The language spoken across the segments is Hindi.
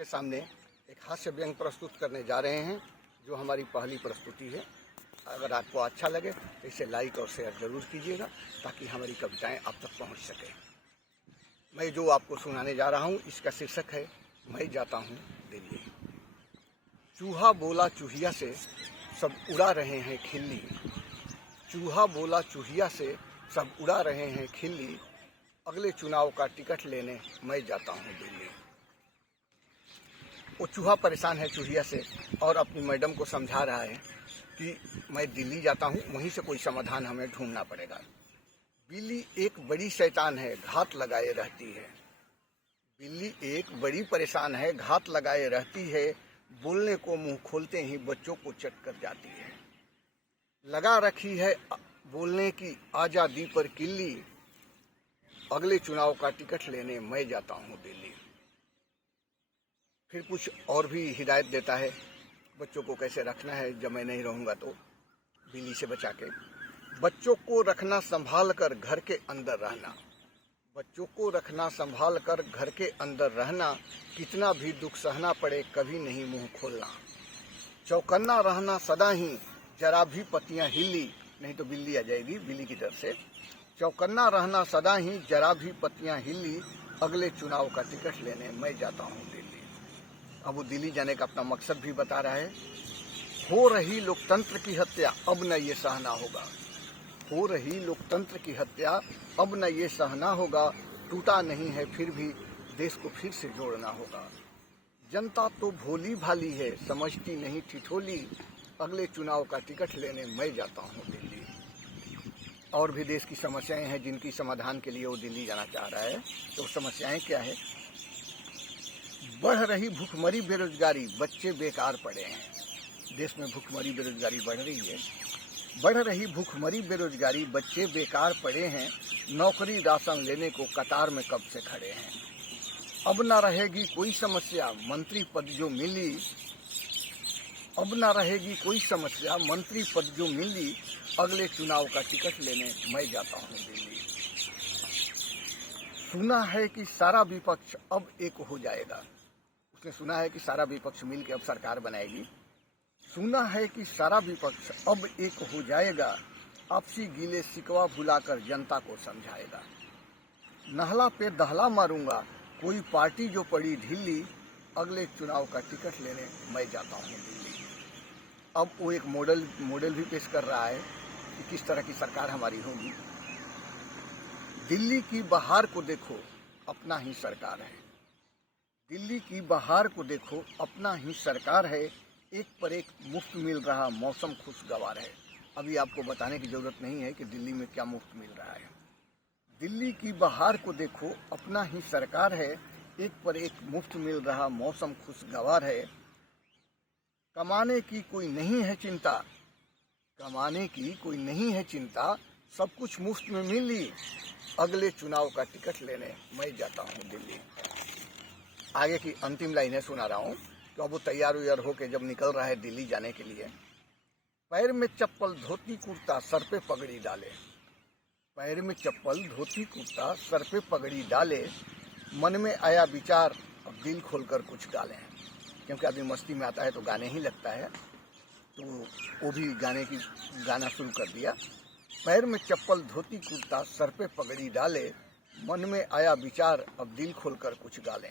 आपके सामने एक हास्य व्यंग प्रस्तुत करने जा रहे हैं, जो हमारी पहली प्रस्तुति है। अगर आपको अच्छा लगे तो इसे लाइक और शेयर जरूर कीजिएगा, ताकि हमारी कविताएं आप तक पहुंच सके। मैं जो आपको सुनाने जा रहा हूं, इसका शीर्षक है मैं जाता हूं दिल्ली। चूहा बोला चूहिया से, सब उड़ा रहे हैं खिल्ली। चूहा बोला चूहिया से, सब उड़ा रहे हैं खिल्ली। अगले चुनाव का टिकट लेने मैं जाता हूं दिल्ली। वो चूहा परेशान है चूहिया से और अपनी मैडम को समझा रहा है कि मैं दिल्ली जाता हूं, वहीं से कोई समाधान हमें ढूंढना पड़ेगा। बिल्ली एक बड़ी शैतान है, घात लगाए रहती है। बिल्ली एक बड़ी परेशान है, घात लगाए रहती है। बोलने को मुंह खोलते ही बच्चों को चट कर जाती है। लगा रखी है बोलने की आजादी पर किल्ली। अगले चुनाव का टिकट लेने मैं जाता हूं दिल्ली। फिर कुछ और भी हिदायत देता है बच्चों को कैसे रखना है जब मैं नहीं रहूंगा तो, बिल्ली से बचा के। बच्चों को रखना संभाल कर घर के अंदर रहना। बच्चों को रखना संभाल कर घर के अंदर रहना। कितना भी दुख सहना पड़े कभी नहीं मुंह खोलना। चौकन्ना रहना सदा ही, जरा भी पत्तियां हिली, नहीं तो बिल्ली आ जाएगी बिल्ली की तरफ से। चौकन्ना रहना सदा ही, जरा भी पत्तियां हिली। अगले चुनाव का टिकट लेने मैं जाता हूं दिल्ली। अब वो दिल्ली जाने का अपना मकसद भी बता रहा है। हो रही लोकतंत्र की हत्या, अब न ये सहना होगा। हो रही लोकतंत्र की हत्या, अब न ये सहना होगा। टूटा नहीं है फिर भी देश को फिर से जोड़ना होगा। जनता तो भोली भाली है, समझती नहीं ठिठोली। अगले चुनाव का टिकट लेने मैं जाता हूं दिल्ली। और भी देश की समस्याएं हैं जिनकी समाधान के लिए वो दिल्ली जाना चाह रहा है। तो समस्याएं क्या है? बढ़ रही भूखमरी बेरोजगारी, बच्चे बेकार पड़े हैं। देश में भूखमरी बेरोजगारी बढ़ रही है। बढ़ रही भूखमरी बेरोजगारी, बच्चे बेकार पड़े हैं। नौकरी राशन लेने को कतार में कब से खड़े हैं। अब न रहेगी कोई समस्या, मंत्री पद जो मिली। अब न रहेगी कोई समस्या, मंत्री पद जो मिली। अगले चुनाव का टिकट लेने मैं जाता हूं दिल्ली। सुना है कि सारा विपक्ष अब एक हो जाएगा। उसने सुना है कि सारा विपक्ष मिलकर अब सरकार बनाएगी। सुना है कि सारा विपक्ष अब एक हो जाएगा। आपसी गीले शिकवा भुलाकर जनता को समझाएगा। नहला पे दहला मारूंगा, कोई पार्टी जो पड़ी ढीली। अगले चुनाव का टिकट लेने मैं जाता हूं दिल्ली। अब वो एक मॉडल भी पेश कर रहा है कि किस तरह की सरकार हमारी होगी। दिल्ली की बहार को देखो, अपना ही सरकार है। दिल्ली की बहार को देखो, अपना ही सरकार है। एक पर एक मुफ्त मिल रहा मौसम खुशगवार है। अभी आपको बताने की जरूरत नहीं है कि दिल्ली में क्या मुफ्त मिल रहा है। दिल्ली की बहार को देखो, अपना ही सरकार है। एक पर एक मुफ्त मिल रहा मौसम खुशगवार है। कमाने की कोई नहीं है चिंता, कमाने की कोई नहीं है चिंता। सब कुछ मुफ्त में मिली। अगले चुनाव का टिकट लेने मैं जाता हूं दिल्ली। आगे की अंतिम लाइनें सुना रहा हूं। तो अब वो तैयार होकर जब निकल रहा है दिल्ली जाने के लिए, पैर में चप्पल धोती कुर्ता, सर पे पगड़ी डाले। पैर में चप्पल धोती कुर्ता, सर पे पगड़ी डाले। मन में आया विचार, अब दिल खोलकर कुछ गाले। क्योंकि आदमी मस्ती में आता है तो गाने ही लगता है, तो वो भी गाना शुरू कर दिया। पैर में चप्पल धोती कुर्ता, सर पे पगड़ी डाले। मन में आया विचार, अब दिल खोलकर कुछ गाले।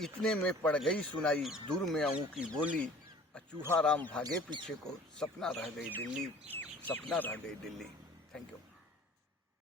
इतने में पड़ गई सुनाई दूर में आऊं की बोली। चूहा राम भागे पीछे को, सपना रह गई दिल्ली, सपना रह गई दिल्ली। Thank you.